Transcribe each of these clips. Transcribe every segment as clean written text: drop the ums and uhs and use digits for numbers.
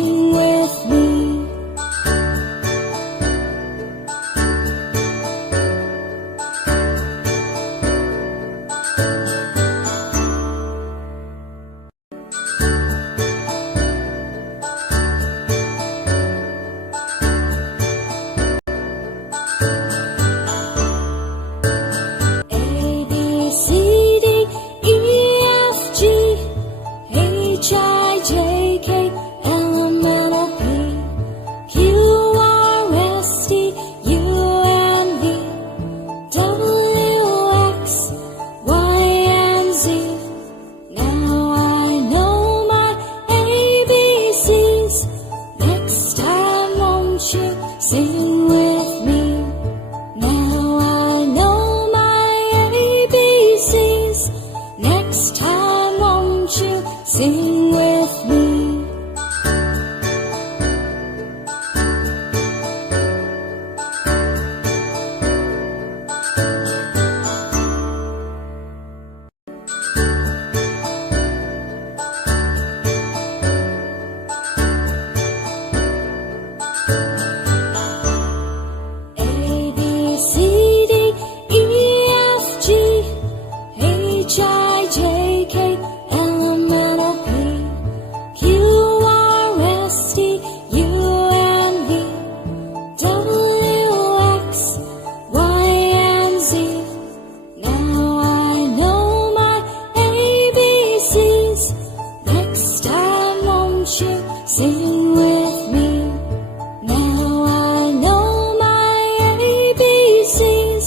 sing with me. Sing with me. Now I know my ABCs. Next time won't you sing with me? Sing with me. Now I know my ABCs.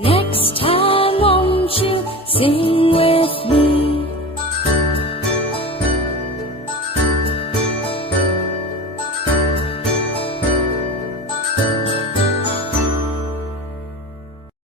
Next time won't you sing